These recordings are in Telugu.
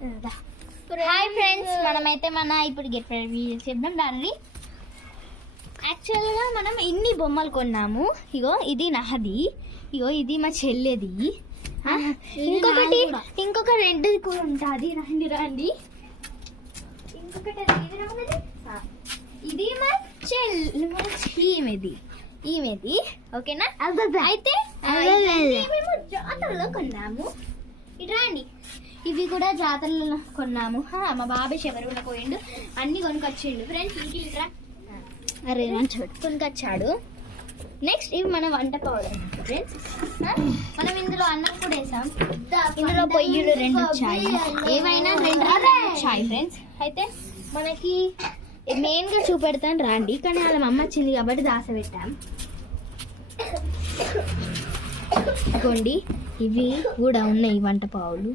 హాయ్ ఫ్రెండ్స్, మనమైతే ఇప్పుడు గెట్ రెడీ చేద్దాం రండి. యాక్చువల్గా మనం ఇన్ని బొమ్మలు కొన్నాము. ఇగో ఇది నాది, ఇగో ఇది మా చెల్లెది, ఇంకొక రెండుది కూడా ఉంటుంది. రండి ఇంకొకటి ఇది మా ఈమెది ఓకేనా. అయితే మేము జాతరలో కొన్నాము. ఇటు రండి, ఇవి కూడా జాతరలో కొన్నాము. మా బాబాయ్ శబరిమల పోయిండు, అన్ని కొనుకొచ్చిండు ఫ్రెండ్స్. ఇంటికి ఇట్రా అరే కొనుకొచ్చాడు. నెక్స్ట్ ఇవి మన వంట పౌడర్ ఫ్రెండ్స్. మనం ఇందులో అన్నం కూడా వేసాం. ఇందులో పొయ్యిలు 2 వచ్చాయి, ఏవైనా 2 వచ్చాయి ఫ్రెండ్స్. అయితే మనకి మెయిన్గా చూపెడతాను రండి, కానీ వాళ్ళ అమ్మ వచ్చింది కాబట్టి దాసపెట్టాం. ఇగోండి ఇవి కూడా ఉన్నాయి వంట పావులు.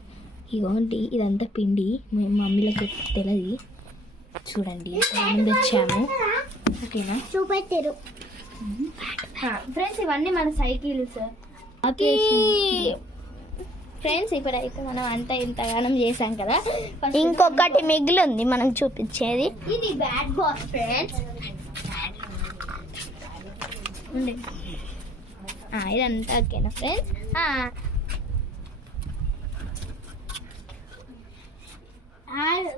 ఇగోండి ఇదంతా పిండి, మేము మమ్మీలోకి తెలియదు. చూడండి ముందు వచ్చాము ఓకేనా, చూపెట్టారు ఫ్రెండ్స్. ఇవన్నీ మన సైకిల్స్ ఫ్రెండ్స్. ఇప్పుడైతే మనం అంతా ఇంతగానం చేసాం కదా, ఇంకొకటి మిగిలి ఉంది మనం చూపించేది. ఇది బ్యాట్ బాక్స్ ఫ్రెండ్స్. ఇదంతా ఓకేనా ఫ్రెండ్స్.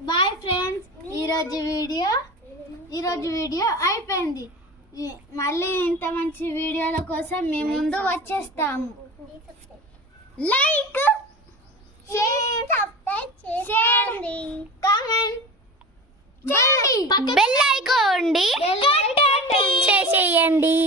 Bye friends. ఈరోజు వీడియో అయిపోయింది. మళ్ళీ ఇంత మంచి వీడియోల కోసం మేము ముందు వచ్చేస్తాము. Like, share, comment, bell icon చేసేయండి.